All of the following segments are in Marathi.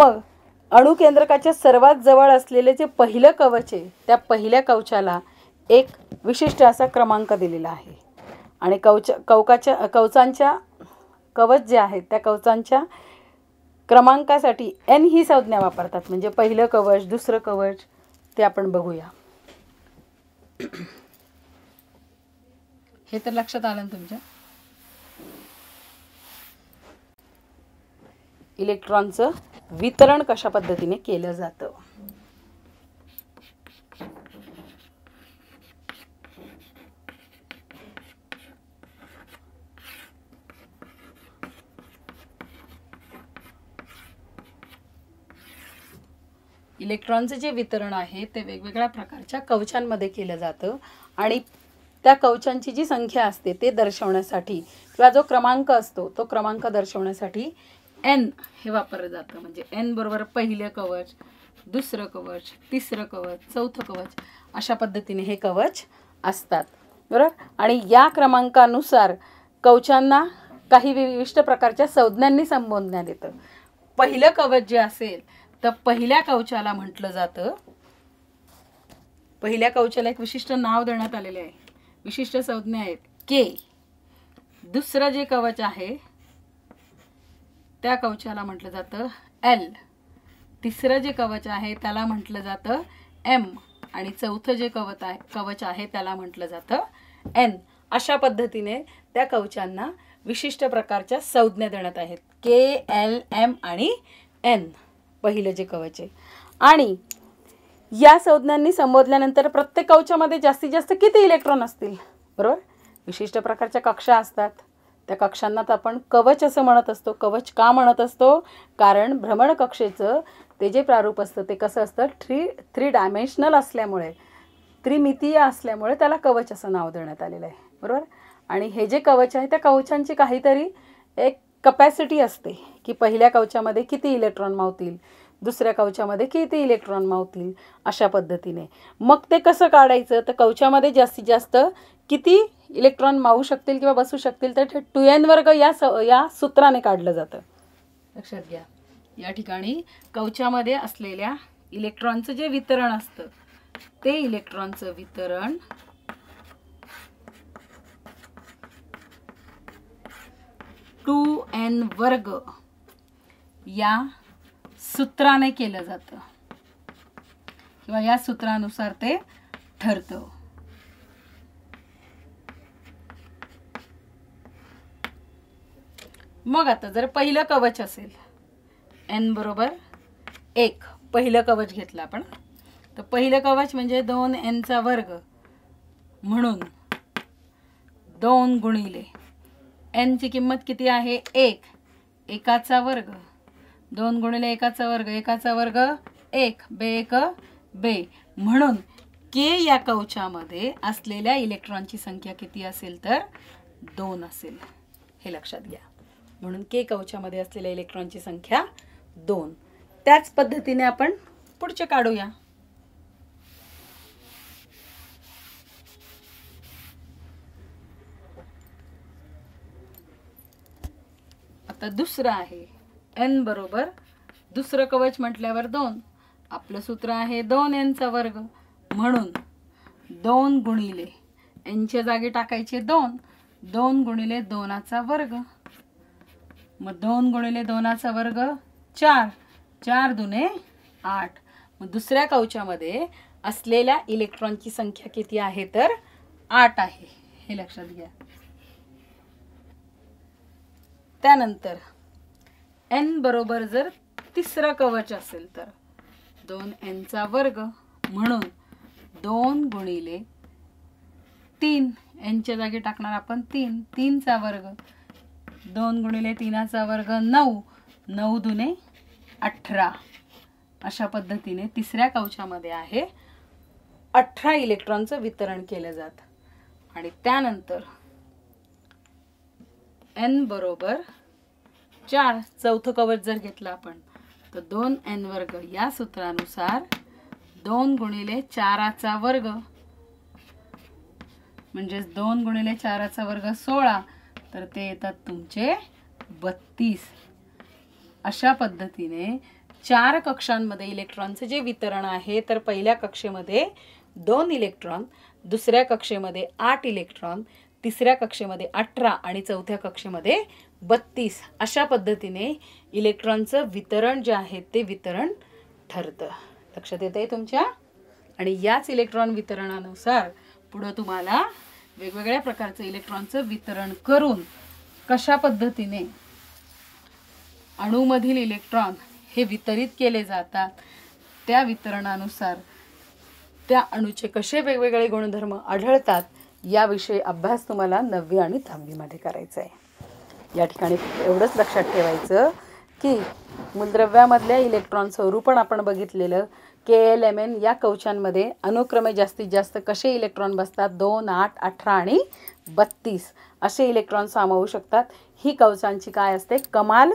मग अणुकेंद्रकाच्या सर्वात जवळ असलेले जे पहिलं कवच आहे त्या पहिल्या कवचाला एक विशिष्ट असा क्रमांक दिलेला आहे आणि कवचांच्या कवच जे आहेत त्या कवचांच्या क्रमांकासाठी एन ही संज्ञा वापरतात. म्हणजे पहिलं कवच, दुसरं कवच ते आपण बघूया. हे तर लक्षात आलं ना तुमच्या. इलेक्ट्रॉनचं वितरण कशा पद्धतीने केलं जातं. इलेक्ट्रॉनचं जे वितरण आहे ते वेगवेगळ्या प्रकारच्या कवचांमध्ये केलं जातं आणि त्या कवचांची जी संख्या असते ते दर्शवण्यासाठी किंवा जो क्रमांक असतो तो क्रमांक दर्शवण्यासाठी एन हे वापरलं जातं. म्हणजे एन बरोबर पहिलं कवच, दुसरं कवच, तिसरं कवच, चौथं कवच अशा पद्धतीने हे कवच असतात. बरोबर. आणि या क्रमांकानुसार कवचांना काही विशिष्ट प्रकारच्या संज्ञांनी संबोधण्यात येतं. पहिलं कवच जे असेल तर पहिल्या कवचाला म्हटलं जातं, पहिल्या कवचाला एक विशिष्ट नाव देण्यात आलेले आहे, विशिष्ट संज्ञा आहेत के. दुसरं जे कवच आहे त्या कवचाला म्हटलं जातं एल. तिसरं जे कवच आहे त्याला म्हटलं जातं एम आणि चौथं जे कवच आहे त्याला म्हटलं जातं एन. अशा पद्धतीने त्या कवचांना विशिष्ट प्रकारच्या संज्ञा देण्यात आहेत. के, एल, एम आणि एन पहिलं जे कवच आहे. आणि या संज्ञांनी संबोधल्यानंतर प्रत्येक कवचामध्ये जास्तीत जास्त किती इलेक्ट्रॉन असतील. बरोबर. विशिष्ट प्रकारच्या कक्षा असतात. त्या कक्षांना तर आपण कवच असं म्हणत असतो. कवच का म्हणत असतो? कारण भ्रमण कक्षेचं ते जे प्रारूप असतं ते कसं असतं, थ्री डायमेन्शनल असल्यामुळे, त्रिमितीय असल्यामुळे त्याला कवच असं नाव देण्यात आलेलं आहे. बरोबर. आणि हे जे कवच आहे त्या कवचांची काहीतरी एक कपॅसिटी असते की पहिल्या कवचामध्ये किती इलेक्ट्रॉन मावतील, दुसऱ्या कवचामध्ये किती इलेक्ट्रॉन मावतील अशा पद्धतीने. मग ते कसं काढायचं तर कवचामध्ये जास्तीत जास्त किती इलेक्ट्रॉन मावू शकतील किंवा बसू शकतील तर 2n वर्ग या सूत्राने काढलं जातं. लक्षात घ्या. या ठिकाणी कवचामध्ये असलेल्या इलेक्ट्रॉनचं जे वितरण असतं ते इलेक्ट्रॉनचं वितरण 2n वर्ग या सूत्राने केलं जातं किंवा या सूत्रानुसार ते ठरतं. मग आता जर पहिलं कवच असेल एन बरोबर 1, पहिलं कवच घेतलं आपण तर पहिलं कवच म्हणजे 2n चा वर्ग म्हणून 2 गुणिले n ची किंमत किती आहे 1, 1 चा वर्ग, 2 गुणिले 1 चा वर्ग, 1 चा वर्ग 1, बे 1 बे. म्हणून के या कवचामध्ये असलेल्या इलेक्ट्रॉनची संख्या किती असेल तर 2 असेल. हे लक्षात घ्या. म्हणून के कवचामध्ये असलेल्या इलेक्ट्रॉनची संख्या 2. त्याच पद्धतीने आपण पुढचे काढूया. आता दुसरं आहे n बरोबर दुसरं कवच म्हटल्यावर 2. आपलं सूत्र आहे 2n चा वर्ग म्हणून 2 गुणिले n च्या जागी टाकायचे 2, 2 गुणिले 2 चा वर्ग, मग 2 गुणिले 2 चा वर्ग 4, 4 दुने 8. मग दुसऱ्या कवचामध्ये असलेल्या इलेक्ट्रॉनची संख्या किती आहे तर 8 आहे. हे लक्षात घ्या. त्यानंतर n बरोबर जर तिसरं कवच असेल तर 2n चा वर्ग म्हणून 2 गुणिले 3, n च्या जागी टाकणार आपण 3, 3 चा वर्ग, 2 गुणिले 3 चा वर्ग 9, 9 दुने 18. अशा पद्धतीने तिसऱ्या कवचामध्ये आहे 18 इलेक्ट्रॉनचं वितरण केलं जातं. आणि त्यानंतर n बरोबर 4, चौथं कवच जर घेतलं आपण तर 2n वर्ग या सूत्रानुसार 2 गुणिले 4 चा वर्ग म्हणजे 2 गुणिले 4 चा वर्ग 16, तर ते येतात तुमचे 32. अशा पद्धतीने 4 कक्षांमध्ये इलेक्ट्रॉनचे जे वितरण आहे, तर पहिल्या कक्षेमध्ये 2 इलेक्ट्रॉन, दुसऱ्या कक्षेमध्ये 8 इलेक्ट्रॉन, तिसऱ्या कक्षेमध्ये 18 आणि चौथ्या कक्षेमध्ये 32 अशा पद्धतीने इलेक्ट्रॉनचं वितरण जे आहे ते वितरण ठरतं. लक्षात येतंय तुमच्या? आणि याच इलेक्ट्रॉन वितरणानुसार पुढे तुम्हाला वेगवेगळ्या प्रकारचं इलेक्ट्रॉनचं वितरण करून कशा पद्धतीने अणूमधील इलेक्ट्रॉन हे वितरित केले जातात, त्या वितरणानुसार त्या अणूचे कसे वेगवेगळे गुणधर्म आढळतात याविषयी अभ्यास तुम्हाला 9वी आणि 10वी मध्ये करायचा आहे. या ठिकाणी एवढंच लक्षात ठेवायचं की मूलद्रव्यामधल्या इलेक्ट्रॉन स्वरूपण आपण बघितलेलं. KLMN या कवचांमध्ये अनुक्रमे जास्तीत जास्त कसे इलेक्ट्रॉन बसतात? 2, 8, 18 आणि 32 असे इलेक्ट्रॉन सामावू शकतात. ही कवचांची काय असते? कमाल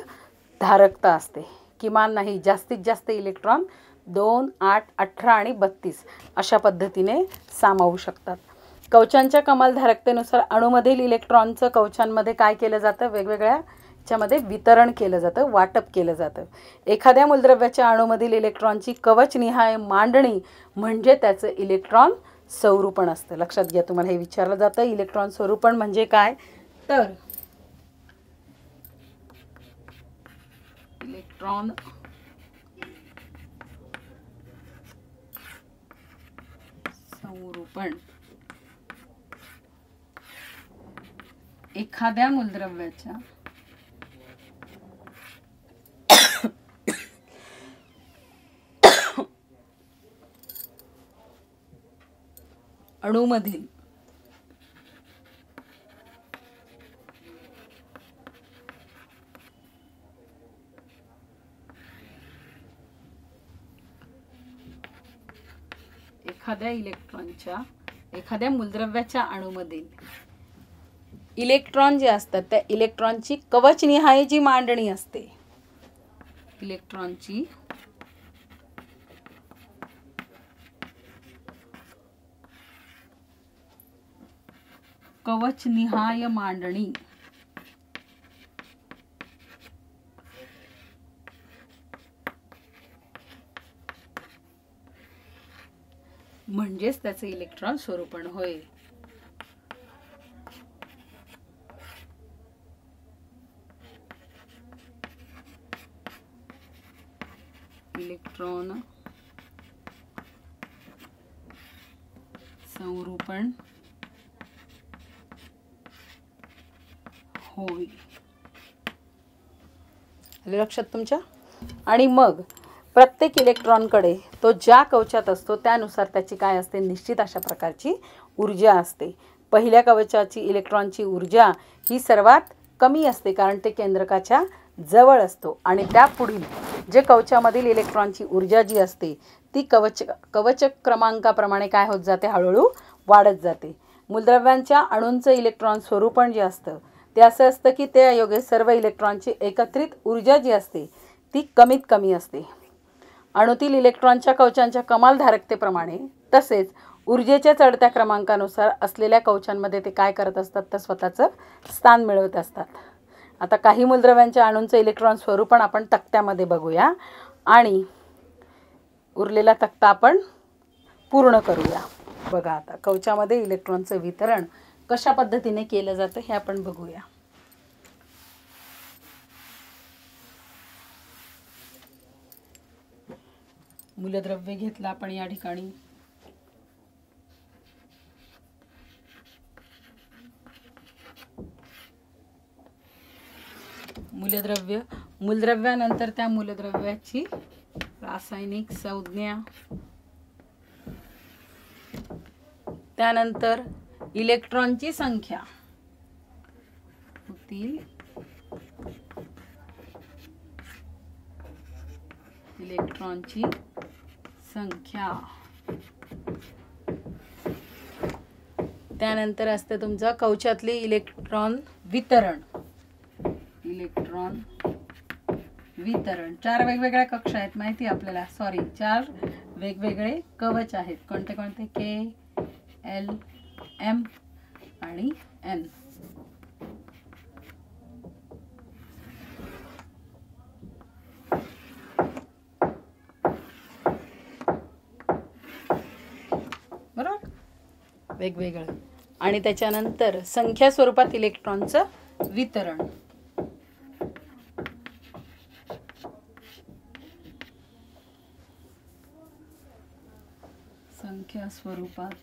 धारकता असते. किमान नाही, जास्तीत जास्त इलेक्ट्रॉन 2, 8, 18 आणि 32 अशा पद्धतीने सामावू शकतात. कवचांच्या कमाल धारकतेनुसार अणूमधील इलेक्ट्रॉनचं कवचांमध्ये काय केलं जातं? वेगवेगळ्या च्यामध्ये वितरण केलं जातं, वाटप केलं जातं. एखाद्या मूलद्रव्याच्या अणूमधील इलेक्ट्रॉनची कवचनिहाय मांडणी म्हणजे त्याचं इलेक्ट्रॉन स्वरूपण असतं. लक्षात घ्या, तुम्हाला हे विचारलं जातं इलेक्ट्रॉन स्वरूपण म्हणजे काय? तर इलेक्ट्रॉन स्वरूपण एखाद्या मूलद्रव्याच्या अणूमधील एखाद्या मूलद्रव्याच्या अणूमधील इलेक्ट्रॉन जे असतात त्या इलेक्ट्रॉनची कवचनिहाय जी मांडणी असते, इलेक्ट्रॉनची कवचनिहाय मांडणी म्हणजेच त्याचे इलेक्ट्रॉन स्वरूपण होय. इलेक्ट्रॉन स्वरूपण होय. लक्षात तुमच्या? आणि मग प्रत्येक इलेक्ट्रॉनकडे तो ज्या कवचात असतो त्यानुसार त्याची काय असते? निश्चित अशा प्रकारची ऊर्जा असते. पहिल्या कवचाची इलेक्ट्रॉनची ऊर्जा ही सर्वात कमी असते कारण ते केंद्रकाच्या जवळ असतो आणि त्यापुढील जे कवचामधील इलेक्ट्रॉनची ऊर्जा जी असते ती कवच क्रमांकाप्रमाणे काय होत जाते? हळूहळू वाढत जाते. मूलद्रव्यांच्या अणूंचं इलेक्ट्रॉन स्वरूपण जे असतं ते असं असतं की त्या योगे सर्व इलेक्ट्रॉनची एकत्रित ऊर्जा जी असते ती कमीत कमी असते. अणूतील इलेक्ट्रॉनच्या कवचांच्या कमाल धारकतेप्रमाणे तसेच ऊर्जेच्या चढत्या क्रमांकानुसार असलेल्या कवचांमध्ये ते काय करत असतात? तर स्वतःचं स्थान मिळवत असतात. आता काही मूलद्रव्यांच्या अणूंचं इलेक्ट्रॉन स्वरूपण आपण तक्त्यामध्ये बघूया आणि उरलेला तक्ता आपण पूर्ण करूया. बघा, आता कवचामध्ये इलेक्ट्रॉनचं वितरण कशा पद्धतीने केलं जातं हे आपण बघूया. मूलद्रव्य घेतलं आपण या ठिकाणी. मूलद्रव्यानंतर त्या मूलद्रव्याची रासायनिक संज्ञा, त्यानंतर इलेक्ट्रॉनची संख्या होती, इलेक्ट्रॉनची संख्या, त्यानंतर असते तुमचा कवचातले इलेक्ट्रॉन वितरण. इलेक्ट्रॉन वितरण 4 वेगवेगळ्या कक्षा आहेत माहिती आपल्याला. 4 वेगवेगळे कवच आहेत. कोणते कोणते? K, L, M आणि N. वेगवेगळं. आणि त्याच्यानंतर संख्या स्वरूपात इलेक्ट्रॉनचं वितरण. संख्या स्वरूपात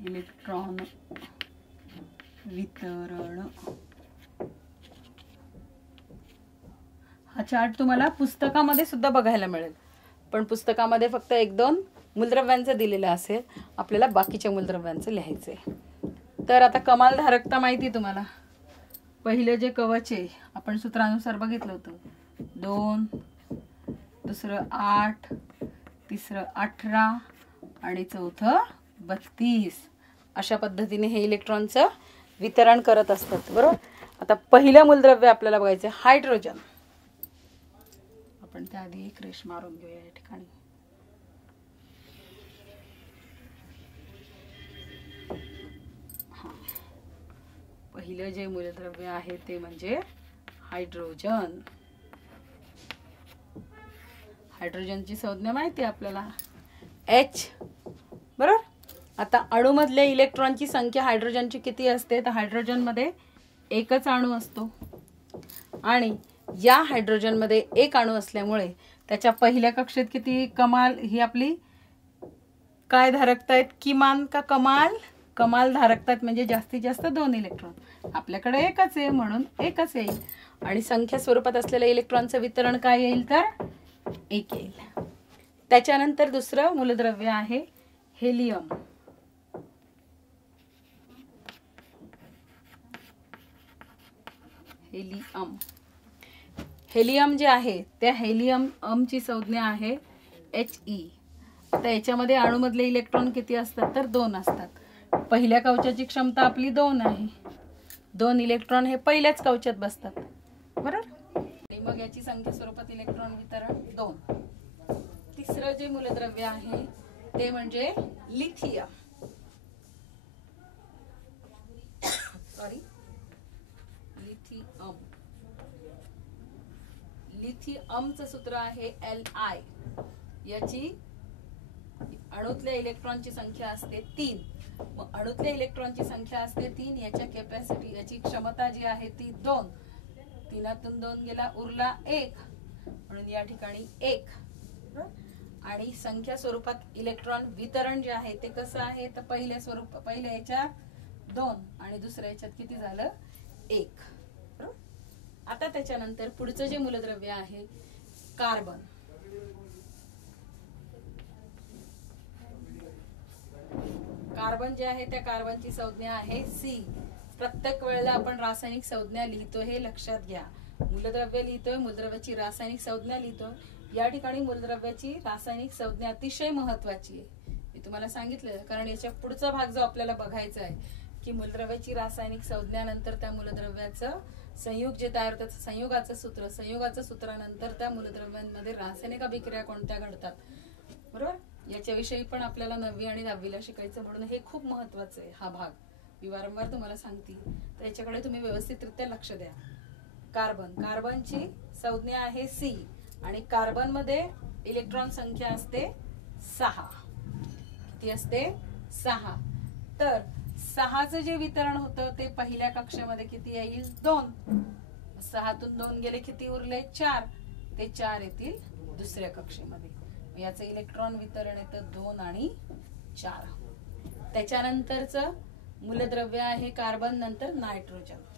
इलेक्ट्रॉन वितरण. हा चार्ट तुम्हाला पुस्तकामध्ये सुद्धा बघायला मिळेल, पण पुस्तकामध्ये फक्त 1-2 मूलद्रव्यांचं दिलेलं असेल, आपल्याला बाकीच्या मूलद्रव्यांचं लिहायचं आहे. तर आता कमाल धारकता माहिती तुम्हाला. पहिलं जे कवच आहे आपण सूत्रानुसार बघितलं होतं, 2, दुसरं 8, तिसरं 18 आणि चौथं 32. अशा पद्धतीने हे इलेक्ट्रॉनचं वितरण करत असतात, बरोबर. आता पहिलं मूलद्रव्य आपल्याला बघायचं आहे हायड्रोजन. आपण त्याआधी एक रेष मारून घेऊया या ठिकाणी. पहिलं जे मूलद्रव्य आहे ते म्हणजे हायड्रोजन. हायड्रोजनची संज्ञा माहिती आहे आपल्याला, H, बरोबर. आता अणूमधल्या इलेक्ट्रॉनची संख्या हायड्रोजनची किती असते, तर हायड्रोजनमध्ये एकच अणू असतो आणि या हायड्रोजनमध्ये एक अणू असल्यामुळे त्याच्या पहिल्या कक्षेत किती कमाल, ही आपली काय धारकता आहेत, किमान का कमाल, कमाल धारकता म्हणजे जास्तीत जास्त 2 इलेक्ट्रॉन. आपल्याकडे एकच आहे म्हणून एकच येईल. आणि संख्या स्वरूपात असलेल्या इलेक्ट्रॉनचं वितरण काय येईल, तर 1 येईल. त्याच्यानंतर दुसरं मूलद्रव्य आहे हेलियम. हेलियम जे आहे त्या हेलियमची संज्ञा आहे He. आता याच्यामध्ये अणूमधले इलेक्ट्रॉन किती असतात, तर 2 असतात. पहिल्या कवचाची क्षमता आपली 2 आहे. 2 इलेक्ट्रॉन हे पहिल्याच कवचात बसतात, बरोबर. आणि मग याची संख्या स्वरूपात इलेक्ट्रॉन वितरण 2. तिसरं जे मूलद्रव्य आहे ते म्हणजे लिथियम. लिथियमचं सूत्र आहे Li. याची अणूतल्या इलेक्ट्रॉनची संख्या असते 3. मग अणूतल्या इलेक्ट्रॉनची संख्या असते 3, याच्या कॅपॅसिटी, याची क्षमता जी आहे ती 2. 3तून 2 गेला, उरला 1, म्हणून या ठिकाणी 1. आणि संख्या स्वरूपात इलेक्ट्रॉन वितरण जे आहे ते कसं आहे, तर पहिल्या याच्यात 2 आणि दुसऱ्या याच्यात किती झालं, 1. आता त्याच्यानंतर पुढचं जे मूलद्रव्य आहे कार्बन. कार्बन जे आहे त्या कार्बनची संज्ञा आहे C. प्रत्येक वेळेला आपण रासायनिक संज्ञा लिहितो हे लक्षात घ्या. मूलद्रव्य लिहितोय, मूलद्रव्याची रासायनिक संज्ञा लिहितोय. या ठिकाणी मूलद्रव्याची रासायनिक संज्ञा अतिशय महत्वाची आहे. मी तुम्हाला सांगितलं, कारण याच्या पुढचा भाग जो आपल्याला बघायचा आहे की मूलद्रव्याची रासायनिक संज्ञानंतर त्या मूलद्रव्याचं संयुग जे तयार होतं, संयुगाचं सूत्रानंतर त्या मूलद्रव्यांमध्ये रासायनिक अभिक्रिया कोणत्या घडतात, बरोबर. याच्याविषयी पण आपल्याला 9वी आणि 10वीला शिकायचं, म्हणून हे खूप महत्वाचं आहे. हा भाग मी वारंवार तुम्हाला सांगते, तर याच्याकडे तुम्ही व्यवस्थितरित्या लक्ष द्या. कार्बनची संज्ञा आहे C आणि कार्बन मध्ये इलेक्ट्रॉन संख्या असते 6. किती असते, 6. तर 6चं जे वितरण होतं ते पहिल्या कक्षेमध्ये किती येईल, 2. 6तून 2 गेले, किती उरले, 4. ते 4 येतील दुसऱ्या कक्षेमध्ये. याचं इलेक्ट्रॉन वितरण येतं 2 आणि 4. त्याच्यानंतरचं मूलद्रव्य आहे कार्बन, नंतर नायट्रोजन.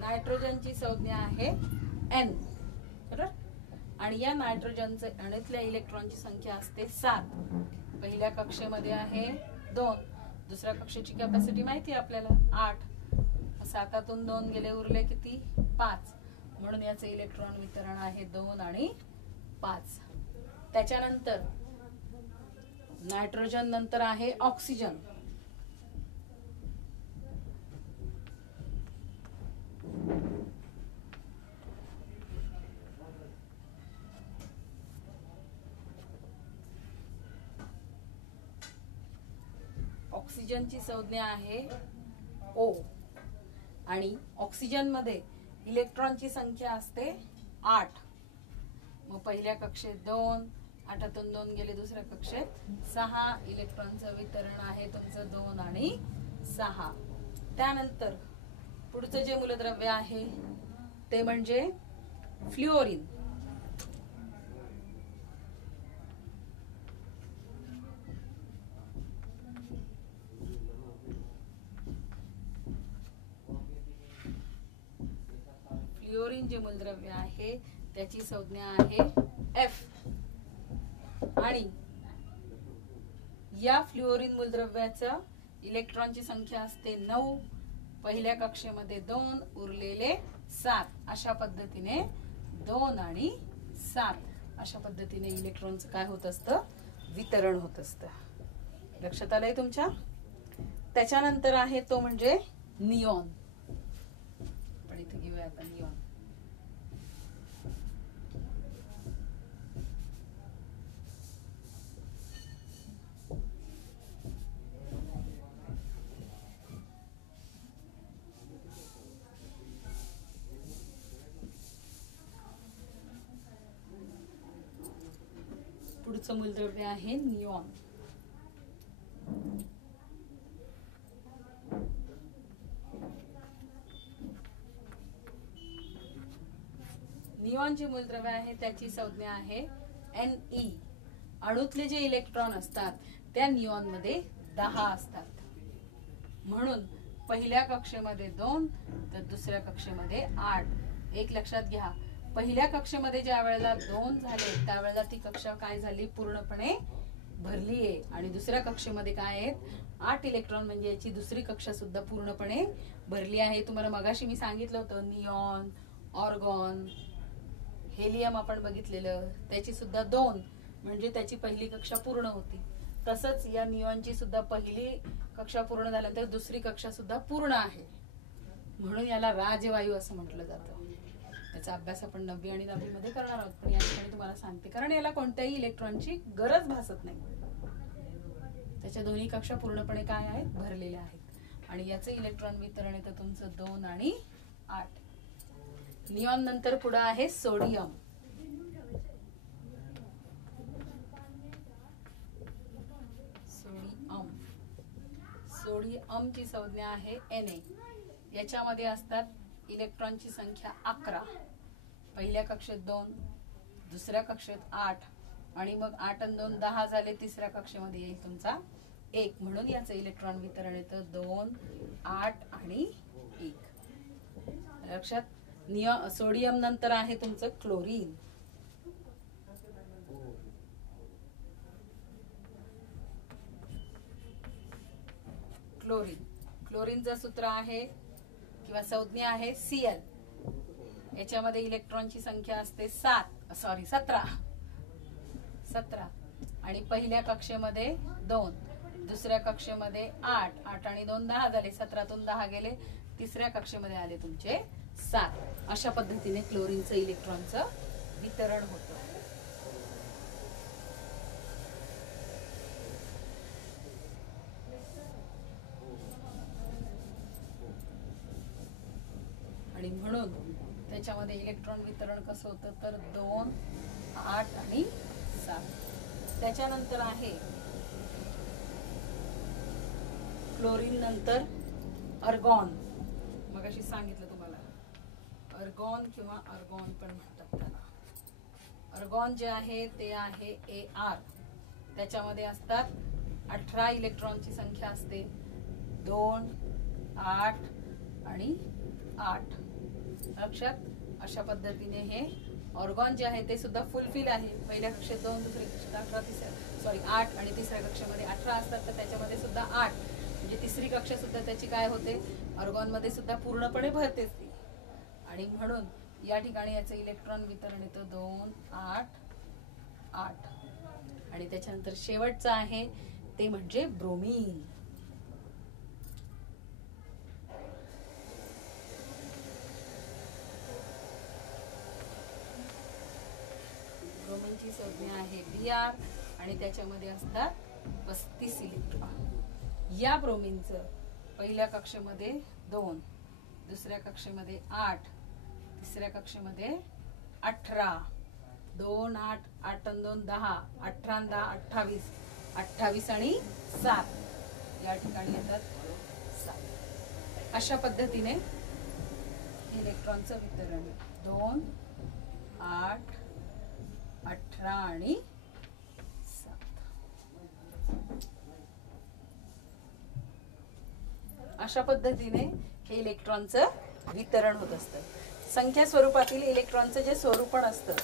नायट्रोजनची संज्ञा आहे N, बरोबर. आणि या नायट्रोजनचे अणूतल्या इलेक्ट्रॉनची संख्या असते 7. पहिल्या कक्षेमध्ये आहे 2, दुसऱ्या कक्षेची कॅपॅसिटी माहिती आहे आपल्याला 8. 7तून 2 गेले, उरले किती, 5. म्हणून याचे इलेक्ट्रॉन वितरण आहे 2 आणि 5. त्याच्यानंतर नायट्रोजन नंतर आहे ऑक्सिजन. ऑक्सिजनची संज्ञा आहे O आणि ऑक्सिजन मध्ये इलेक्ट्रॉनची संख्या असते 8. मग पहिल्या कक्षेत 2, 8तून 2 गेले दुसऱ्या कक्षेत 6 इलेक्ट्रॉनचं वितरण आहे तुमचं 2 आणि 6. त्यानंतर पुढचं जे मूलद्रव्य आहे ते म्हणजे फ्लुओरिन. फ्लुओरिन जे मूलद्रव्य आहे त्याची संज्ञा आहे F आणि या फ्लुओरिन मूलद्रव्याचं इलेक्ट्रॉनची संख्या असते 9. पहिल्या कक्षेमध्ये 2 उरलेले 7. अशा पद्धतीने 2 आणि 7 अशा पद्धतीने इलेक्ट्रॉनचं काय होत असतं, वितरण होत असतं. लक्षात आलंय तुमच्या? त्याच्यानंतर आहे तो म्हणजे निऑन. पण इथे घेऊया आता निऑन. पुढचं मूलद्रव्य आहे निऑन. निऑन जे मूलद्रव्य आहे त्याची संज्ञा आहे Ne. अणूतले जे इलेक्ट्रॉन असतात त्या निऑन मध्ये 10 असतात. म्हणून पहिल्या कक्षेमध्ये 2 तर दुसऱ्या कक्षेमध्ये 8. एक लक्षात घ्या, पहिल्या कक्षेमध्ये ज्या वेळेला 2 झाले त्यावेळेला ती कक्षा काय झाली, पूर्णपणे भरली आहे. आणि दुसऱ्या कक्षेमध्ये काय आहेत 8 इलेक्ट्रॉन, म्हणजे याची दुसरी कक्षा सुद्धा पूर्णपणे भरली आहे. तुम्हाला मगाशी मी सांगितलं होतं निऑन, ऑर्गॉन, हेलियम आपण बघितलेलं, त्याची सुद्धा 2 म्हणजे त्याची पहिली कक्षा पूर्ण होती. तसंच या निऑनची सुद्धा पहिली कक्षा पूर्ण झाल्यानंतर दुसरी कक्षा सुद्धा पूर्ण आहे. म्हणून याला राजवायू असं म्हटलं जातं. त्याचा अभ्यास आपण 9वी आणि 10वी मध्ये करणार आहोत, पण या ठिकाणी तुम्हाला सांगते कारण याला कोणत्याही इलेक्ट्रॉनची गरज भासत नाही. त्याच्या दोन्ही कक्षा पूर्णपणे काय आहेत, भरलेल्या आहेत. आणि याचं इलेक्ट्रॉन वितरण येतं तुमचं 2 आणि 8. निऑन नंतर पुढे आहे सोडियम. सोडियमची संज्ञा आहे Na. याच्यामध्ये असतात इलेक्ट्रॉनची संख्या 11. पहिल्या कक्षेत 2, दुसऱ्या कक्षेत 8 आणि मग 8 आणि 2 10 झाले. तिसऱ्या कक्षेमध्ये येईल तुमचा 1. म्हणून याचं इलेक्ट्रॉन वितरण येतं 2, 8 आणि 1. लक्षात? सोडियम नंतर आहे तुमचं क्लोरीन. क्लोरीनचं सूत्र आहे किंवा संज्ञा आहे Cl. याच्यामध्ये इलेक्ट्रॉनची संख्या असते 17 आणि पहिल्या कक्षेमध्ये 2, दुसऱ्या कक्षेमध्ये 8 आणि 2 10 झाले. 17तून 10 गेले. तिसऱ्या कक्षेमध्ये आले तुमचे 7. अशा पद्धतीने क्लोरीनचं इलेक्ट्रॉनचं वितरण होतं. आणि म्हणून त्याच्यामध्ये इलेक्ट्रॉन वितरण कसं होतं तर 2, 8 आणि 7. त्याच्यानंतर आहे क्लोरीन नंतर अर्गॉन. मग अशी सांगितलं तुम्हाला, अर्गॉन किंवा अर्गॉन पण म्हणतात त्याला. अर्गॉन जे आहे ते आहे Ar. त्याच्यामध्ये असतात 18 इलेक्ट्रॉनची संख्या असते 2, 8 आणि 8. लक्षात? अशा पद्धतीने हे ऑर्गॉन जे आहे ते सुद्धा फुलफिल आहे. पहिल्या कक्षेत 2, दुसऱ्या कक्षेत 8 आणि तिसऱ्या कक्षेमध्ये 18 असतात. तर त्याच्यामध्ये सुद्धा 8 म्हणजे तिसरी कक्षा सुद्धा त्याची काय होते, ऑर्गॉन मध्ये सुद्धा पूर्णपणे भरतेच ती. आणि म्हणून या ठिकाणी याचं इलेक्ट्रॉन वितरण येतं 2, 8, 8. आणि त्याच्यानंतर शेवटचं आहे ते म्हणजे ब्रोमीन. ब्रोमीनची संज्ञा आहे Br आणि त्याच्यामध्ये असतात 35 इलेक्ट्रॉन. या ब्रोमिनचं पहिल्या कक्षेमध्ये 2, दुसऱ्या कक्षेमध्ये 8, तिसऱ्या कक्षेमध्ये 18, 2 8 8 आणि 2 10, 18 आणि 10 28, 28 आणि 7 या ठिकाणी येतात 7. अशा पद्धतीने इलेक्ट्रॉनचं वितरण 2 8 18 आणि 7. अशा पद्धतीने हे इलेक्ट्रॉनचं वितरण होत असतं. संख्या स्वरूपातील इलेक्ट्रॉनचं जे स्वरूपण असतं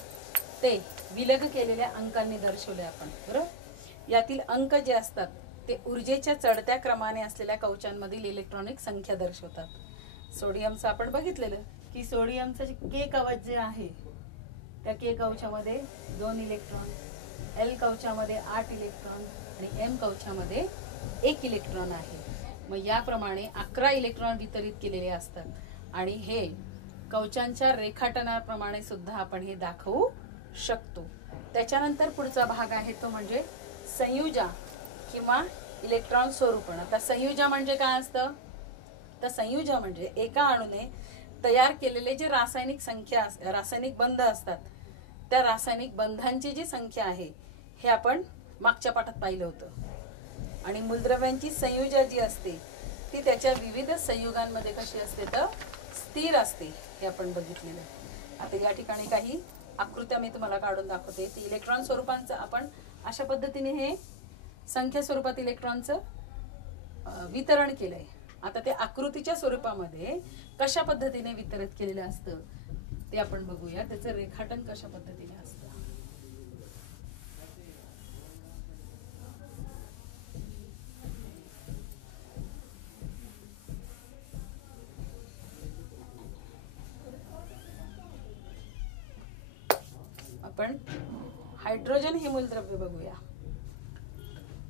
ते विलग केलेल्या अंकांनी दर्शवले आपण, बरोबर. यातील अंक जे असतात ते ऊर्जेच्या चढत्या क्रमाने असलेल्या कवचांमधील इलेक्ट्रॉनिक संख्या दर्शवतात. सोडियमचं आपण बघितलेलं की सोडियमचं के कवच जे आहे त्या के कवचामध्ये 2 इलेक्ट्रॉन, एल कवचामध्ये 8 इलेक्ट्रॉन आणि एम कवचामध्ये 1 इलेक्ट्रॉन आहे. मग याप्रमाणे 11 इलेक्ट्रॉन वितरित केलेले असतात आणि हे कवचांच्या रेखाटनाप्रमाणे सुद्धा आपण हे दाखवू शकतो. त्याच्यानंतर पुढचा भाग आहे तो म्हणजे संयुजा किंवा इलेक्ट्रॉन स्वरूपण. आता संयुजा म्हणजे काय असतं, तर संयुजा म्हणजे एका अणूने तयार केलेले जे रासायनिक बंध असतात त्या रासायनिक बंधांची जी संख्या आहे हे आपण मागच्या पाठात पाहिलं होतं. आणि मूलद्रव्यांची संयुजा जी असते ती त्याच्या विविध संयुगांमध्ये कशी असते तर स्थिर असते, हे आपण बघितलेलं. आता या ठिकाणी काही आकृत्या मी तुम्हाला काढून दाखवते. ती इलेक्ट्रॉन स्वरूपांचं आपण अशा पद्धतीने हे संख्या स्वरूपात इलेक्ट्रॉनचं वितरण केलंय. आता ते आकृतीच्या स्वरूपामध्ये कशा पद्धतीने वितरित केलेलं असतं ते आपण बघूया. त्याचं रेखाटन कशा पद्धतीने असतं. आपण हायड्रोजन हे मूलद्रव्य बघूया.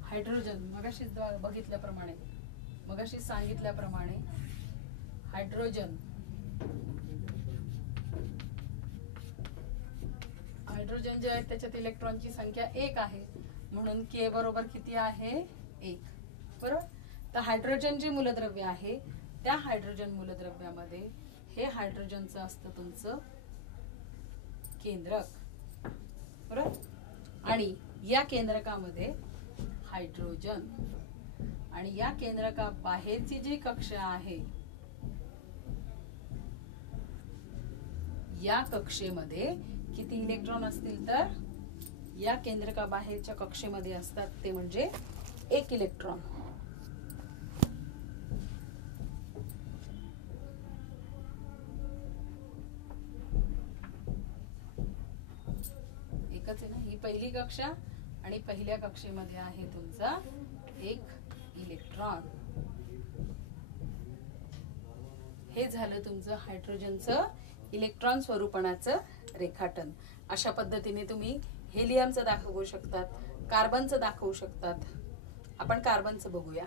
हायड्रोजन मगाशी बघितल्याप्रमाणे, मगाशी सांगितल्याप्रमाणे हायड्रोजन जे आहे त्याच्यात इलेक्ट्रॉनची संख्या 1 आहे म्हणून के बरोबर किती आहे 1, बरोबर. तर हायड्रोजन जे मूलद्रव्य आहे त्या हायड्रोजन मूलद्रव्यामध्ये हे हायड्रोजनचं असतं तुमचं केंद्रक, बरोबर. आणि या केंद्रकामध्ये हायड्रोजन आणि या केंद्रका बाहेरची जी कक्षा आहे या कक्षेमध्ये किती इलेक्ट्रॉन असतील तर या केंद्रका बाहेरच्या कक्षेमध्ये असतात ते म्हणजे 1 इलेक्ट्रॉन. एकच आहे ना, ही पहिली कक्षा आणि पहिल्या कक्षेमध्ये आहे तुमचा 1 इलेक्ट्रॉन. हे झालं तुमचं हायड्रोजनचं इलेक्ट्रॉन स्वरूपणाचं रेखाटन. अशा पद्धतीने तुम्ही हेलियमचं दाखवू शकतात, कार्बनचं दाखवू शकतात. आपण कार्बनचं बघूया.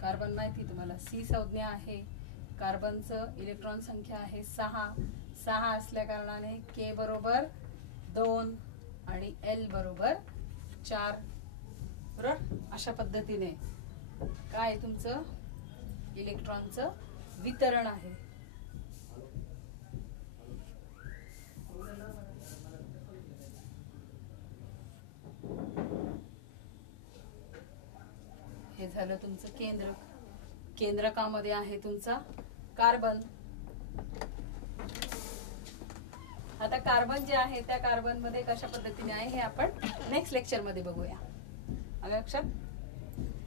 कार्बन माहिती तुम्हाला सी संज्ञा आहे. कार्बनचं इलेक्ट्रॉन संख्या आहे 6 असल्या कारणाने के बरोबर 2 आणि एल बरोबर 4, बरोबर. अशा पद्धतीने काय तुमचं इलेक्ट्रॉनचं वितरण आहे. हे झालं तुमचं केंद्रकामध्ये आहे तुमचा कार्बन. आता कार्बन जे आहे त्या कार्बन मध्ये कशा पद्धतीने आहे हे आपण नेक्स्ट लेक्चर मध्ये बघूया. आलं लक्षात?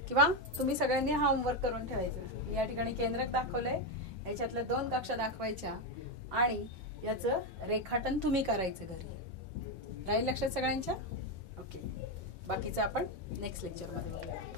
किंवा तुम्ही सगळ्यांनी हा होमवर्क करून ठेवायचं. या ठिकाणी केंद्रक दाखवलंय, याच्यातल्या 2 कक्षा दाखवायच्या आणि याचं रेखाटन तुम्ही करायचं घरी. राहील लक्षात सगळ्यांच्या? ओके. बाकीचं आपण नेक्स्ट लेक्चर मध्ये बघूया.